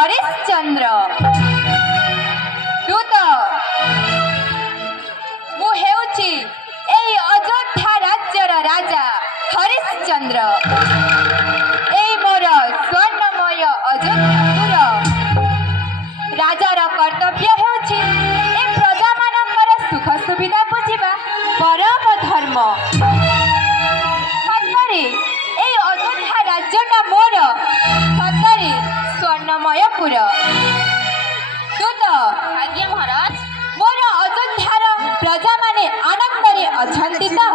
हरिश्चंद्र दूत मु हेउछि एई अयोध्या राज्यर राजा हरिश्चंद्र एई मोर स्वर्णमय अयोध्यापुर राजार कर्तव्य हेउछि ए प्रजा मानकर सुख सुविधा बुझिबा परम धर्म सतरे एई अयोध्या राज्यटा मोर सतरे स्वर्णमयपुर दूत आज्ञा महाराज मोर अयोध्यार प्रजा माने आनंदरे अछंती तो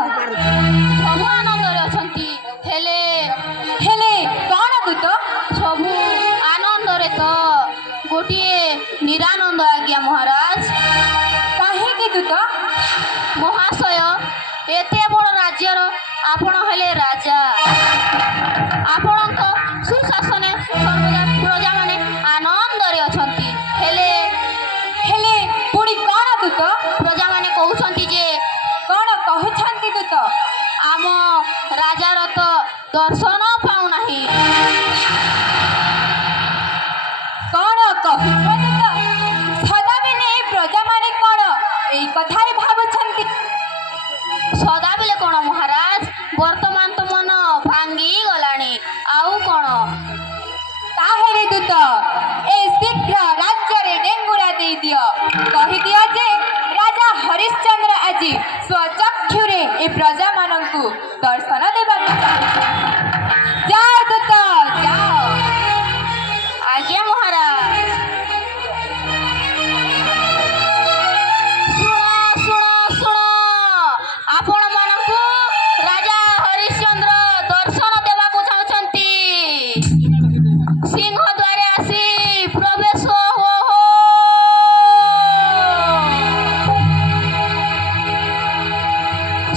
सबु आनंदरे अछंती हेले हेले कौन दूत सबु आनंदरे तो गोटिए निरानंद आज्ञा महाराज काहेकि दूत महाशय एते बड़ राज्यर आपण हेले राजा आपणक सुशासने सर्वदा प्रजा माने आनंदरे अछंती हेले हेले पुणी कौन दूत प्रजा माने कहउछंती जे कौन कहउछंती दूत आम राजार तो दर्शन पाऊ नाही कौन कहउछ दूत सदाबेले ए प्रजा माने कौन एई कथाई भाबुछंती सदाबेले कोण महाराज वर्तमान तो मन भांगी गलाणी आउ कोण ताहेले दूत ए शीघ्र राज्य डेंगुरा दे दियो कहि दियो जे राजा हरिश्चंद्र आज स्वचक्षुरे ए प्रजा मानंकु दर्शन देबा जाओ दूत जाओ आज्ञा महाराज शुण शुण शुण आपण मानकु राजा हरिश्चंद्र दर्शन देबाकु चाहुछंती सिंह द्वारे आसी प्रवेश हो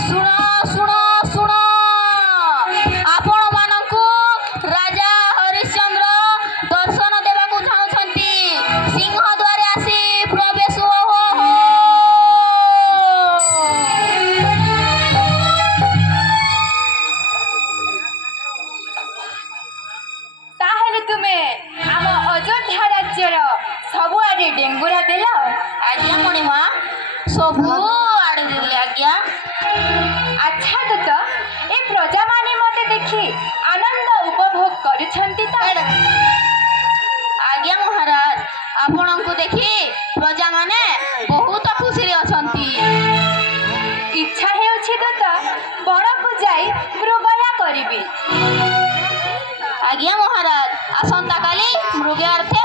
शुण शुण शुण आपण मानकु राजा हरिश्चंद्र दर्शन देबाकु चाहुछंती सिंह द्वारे आसी प्रवेश हो ताहेले तुमे आम अयोध्या राज्यर सबु आडे डेंगुरा देल आज्ञा मणिमा सबु आड़े देली आज्ञा अच्छा दूत ए प्रजा माने मते देखि आनंद उपभोग करुछंती तो आज्ञा महाराज आपणଙ୍କୁ देखि प्रजा माने बहुत खुशी रे अछंती इच्छा हेउछि दूत बणकु जाई मृगया करिबी आज्ञा महाराज आसंता काली मृगयार्थे